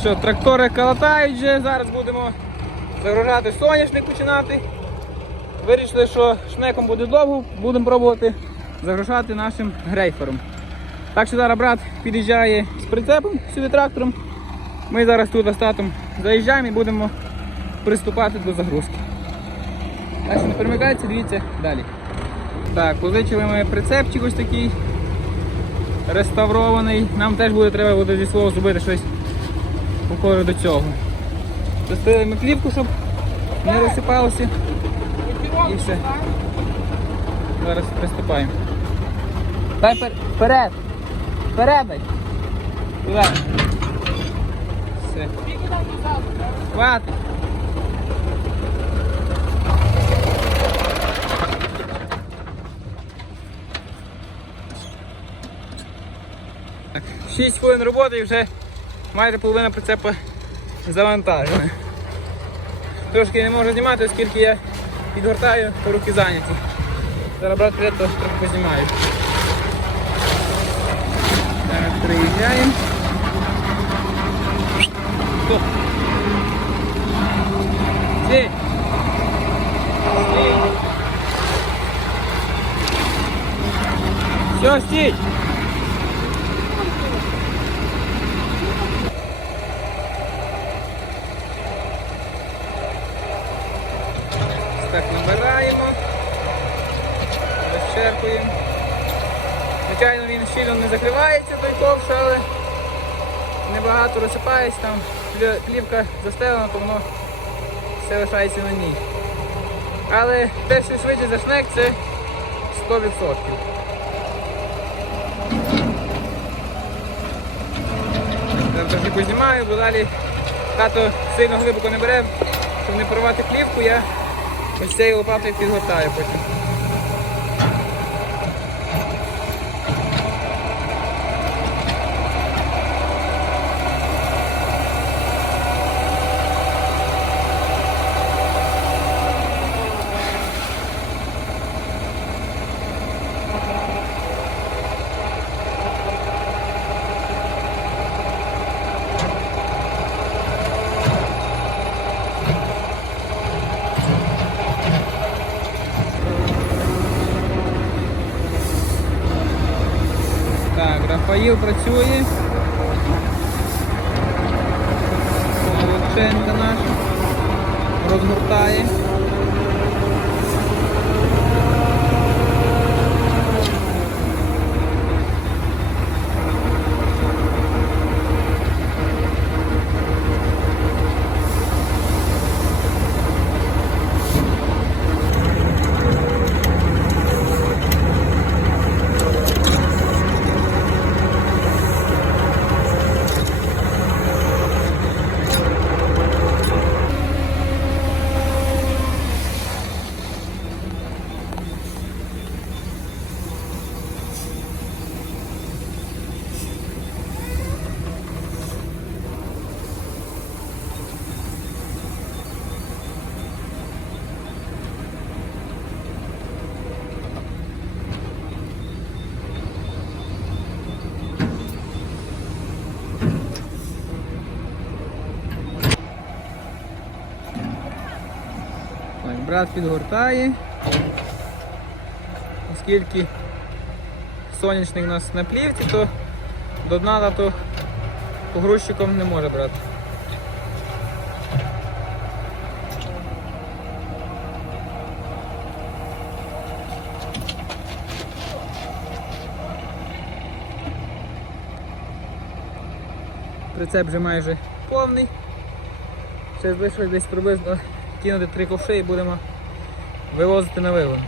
Що, трактори калатають вже, зараз будемо загружати соняшник починати. Вирішили, що шнеком буде довго, будемо пробувати загружати нашим грейфером. Так що зараз брат під'їжджає з прицепом сюди трактором. Ми зараз тут з татом заїжджаємо і будемо приступати до загрузки. Так що не перемикайте, дивіться далі. Так, позичили ми прицепчик ось такий реставрований. Нам теж буде треба буде зі свого зробити щось похоже до цього. Достали ми плівку, щоб не розсипалося. І все. Зараз приступаємо. Дай пер- вперед! Дай. Туди. Все. Хватить. Так, 6 хвилин роботи і вже майже половина прицепа завантажена. Трошки не можу знімати, оскільки я підгортаю, то руки зайняті. Зараз брат прийде, то трохи познімаю. Зараз приїжджаємо. Стоп. Стій. Стій. Все, стій. Так, набираємо, розчерпуємо. Звичайно, він щільно не закривається той ковш, але небагато розсипається, там плівка застелена, то воно все лишається на ній. Але те, що швидше за шнек, це 100%. Трохи познімаю, бо далі тато сильно глибоко не бере, щоб не порвати плівку, я ось цією лопатою підгортаю потім. Так, Рафаїл працює. Лученко наш розгортає. Так, брат підгортає. Оскільки сонячник у нас на плівці, то до дна то погрузчиком не може брати. Прицеп вже майже повний. Ще залишилось десь приблизно кинути три ковши і будемо вивозити на вивод.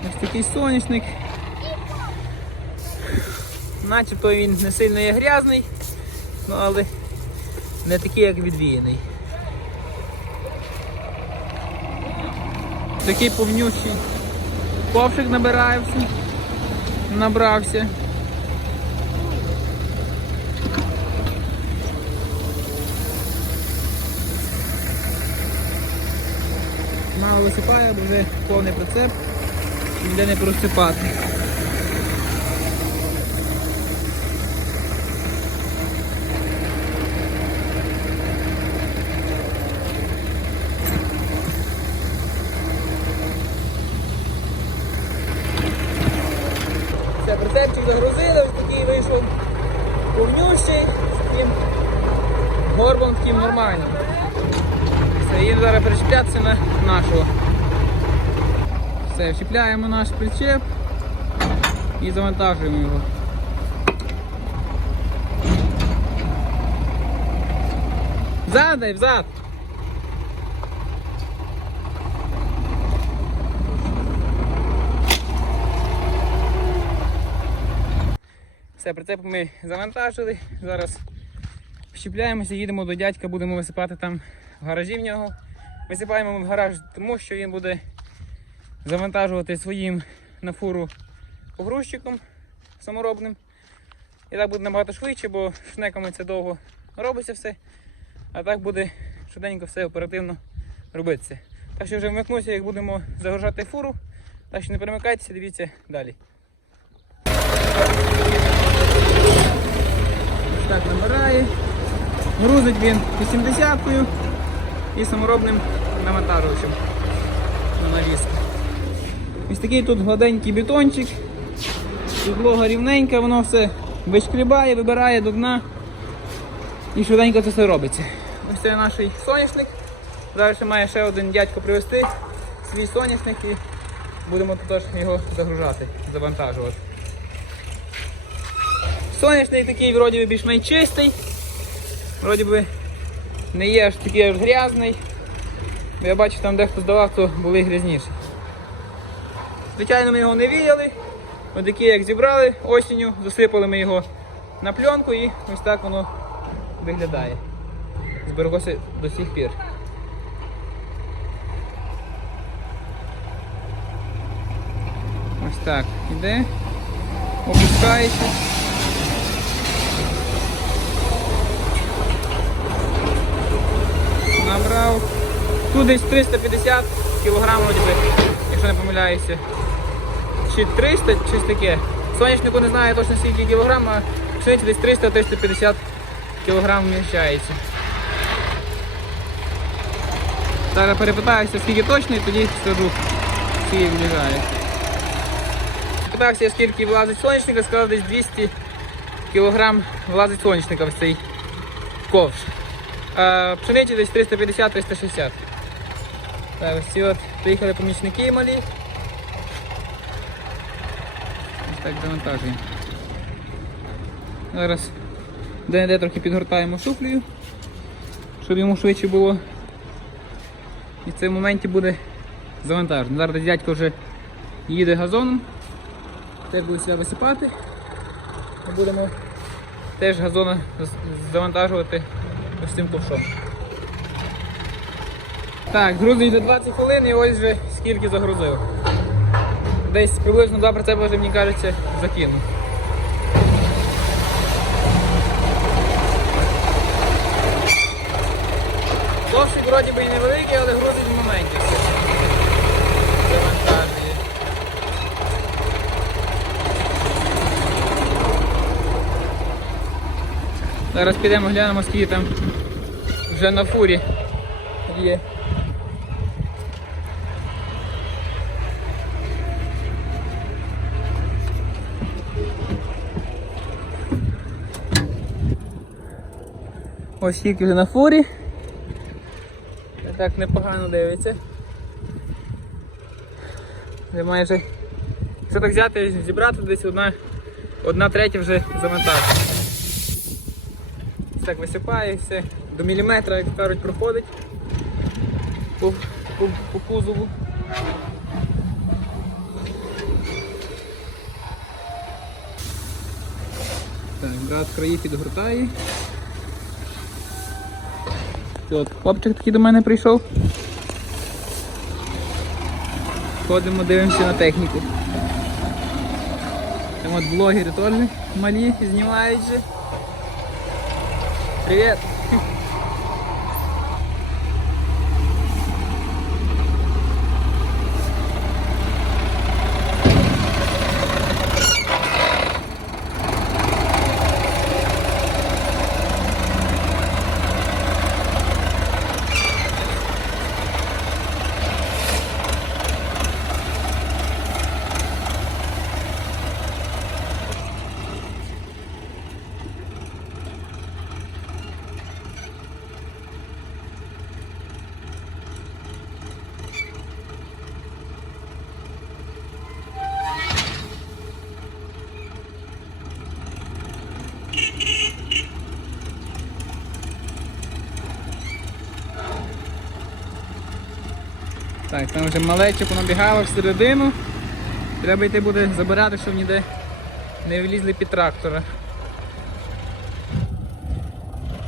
Ось такий соняшник. Начебто він не сильно є грязний, ну але не такий, як відвіяний. Такий повнющий ковшик набирався, набрався. вона висипає, бо вже повний прицеп, ніде не просипати. Все, прицепчик загрузили, ось такий вийшов повнющий, з таким горбом таким нормальним. Їм зараз причіплятися на нашого. Все, вчіпляємо наш причеп і завантажуємо його. Задай, взад! Все, прицеп ми завантажили. Зараз вщіпляємося, їдемо до дядька, будемо висипати там в гаражі в нього. Висипаємо в гараж, тому що він буде завантажувати своїм на фуру погрузчиком саморобним. І так буде набагато швидше, бо шнеками це довго робиться все. А так буде швиденько все оперативно робитися. Так що вже вмикнуся, як будемо загружати фуру. Так що не перемикайтеся, дивіться далі. Так набирає. Грузить він 80-кою і саморобним навантажувачем на навіску. Ось такий тут гладенький бетончик. Підлога рівненька, воно все вишкрібає, вибирає до дна і швиденько це все робиться. Ось це наш соняшник. Зараз має ще один дядько привезти свій соняшник і будемо також його загружати, завантажувати. Соняшник такий вроді би більш-менш чистий, вроді би не є аж такий аж грязний. Я бачу, там дехто здавав, то були грязніші. Звичайно, ми його не віяли. Такі, як зібрали осінню, засипали ми його на пленку і ось так воно виглядає. Збереглося до сих пір. Ось так, іде, опускається. Набрав. Тут десь 350 кг, якщо не помиляюся. Чи 300, щось таке. Соняшнику не знаю точно скільки кілограм, а пшениці десь 300-350 кг вміщається. Зараз перепитаюся, скільки точно, і тоді скажу, скільки влізає. Питався, скільки влазить соняшника, сказав десь 200 кг влазить соняшника в цей ковш. Пшениці десь 350-360. Так, ось ці от приїхали помічники малі. Ось так завантажуємо. Зараз де-не-де трохи підгортаємо шуфлею, щоб йому швидше було. І в цьому моменті буде завантажено. Зараз дядько вже їде газоном, теж буде сюди висипати. Ми будемо теж газона завантажувати ось цим ковшом. Так, грузить за 20 хвилин і ось вже скільки загрузив. Десь приблизно два прицепи вже, мені кажеться, закину. Досить вроді би і невеликий, але грузить в моменті. Зараз підемо глянемо, скільки там вже на фурі є. Ось скільки вже на фурі. Так непогано дивиться. Вже майже. Якщо так взяти, зібрати десь одна, одна третя вже завантажена. Так висипає все до міліметра, як кажуть, проходить по, по, по кузову. Так, брат краї підгортає. От, хлопчик такий до мене прийшов. Ходимо, дивимося на техніку. Там от блогери теж малі знімають же. Привіт! Так, там вже малече понабігало всередину. Треба йти буде забирати, щоб ніде не влізли під трактора.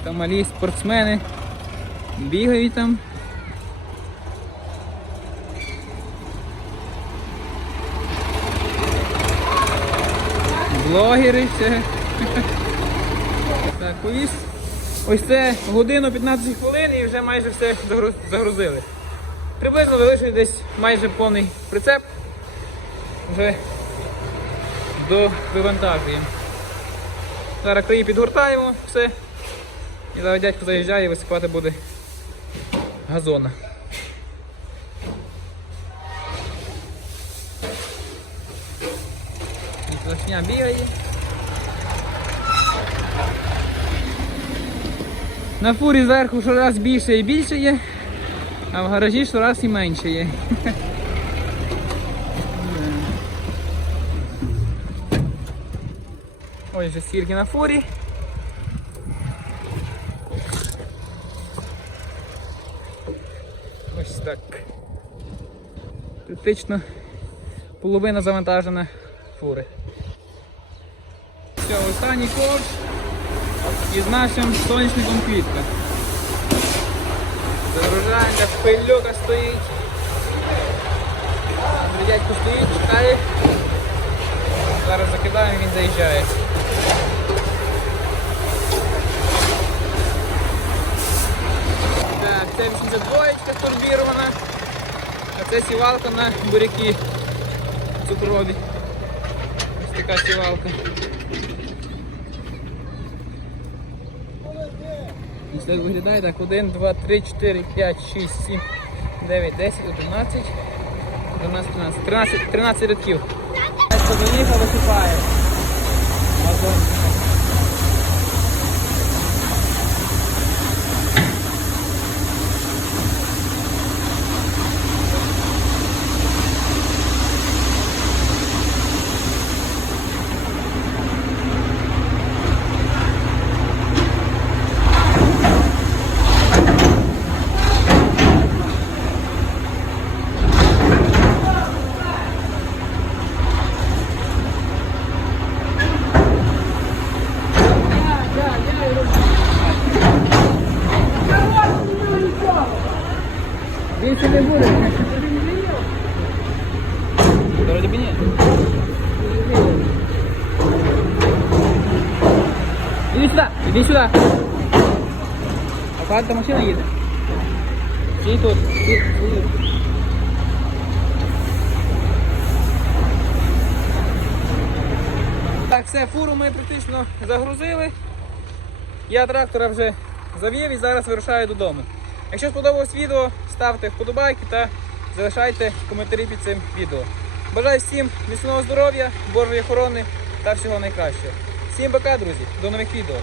Там малі спортсмени бігають там. Блогери все. Так, повіз. Ось це годину 15 хвилин і вже майже все загрузили. Приблизно залишили десь майже повний прицеп. Вже до вивантажуємо. Зараз краї підгортаємо все. І зараз дядько заїжджає і висипати буде газона. Мітлашня бігає. На фурі зверху щораз більше і більше є, а в гаражі щораз і менше є. Ось вже скільки на фурі. Ось так. Практично половина завантажена фури. Все, останній ковш із нашим сонячником квітка. Загружаємо, пильока стоїть. Дядько стоїть, чекає. Зараз закидаємо, він заїжджає. Так, це 82 турбірована, а це сівалка на буряки цукрові. Ось така сівалка. Так виглядає так. 1, 2, 3, 4, 5, 6, 7, 9, 10, 11, 12, 13. 13, 13 рядків. Доїхав, висипає. Аккуратно машина едет. Стій тут. Стій, стій. Так, все, фуру ми практично загрузили. Я трактора вже завів і зараз вирушаю додому. Якщо сподобалось відео, ставте вподобайки та залишайте коментарі під цим відео. Бажаю всім міцного здоров'я, Божої охорони та всього найкращого. Всім пока, друзі, до нових відео.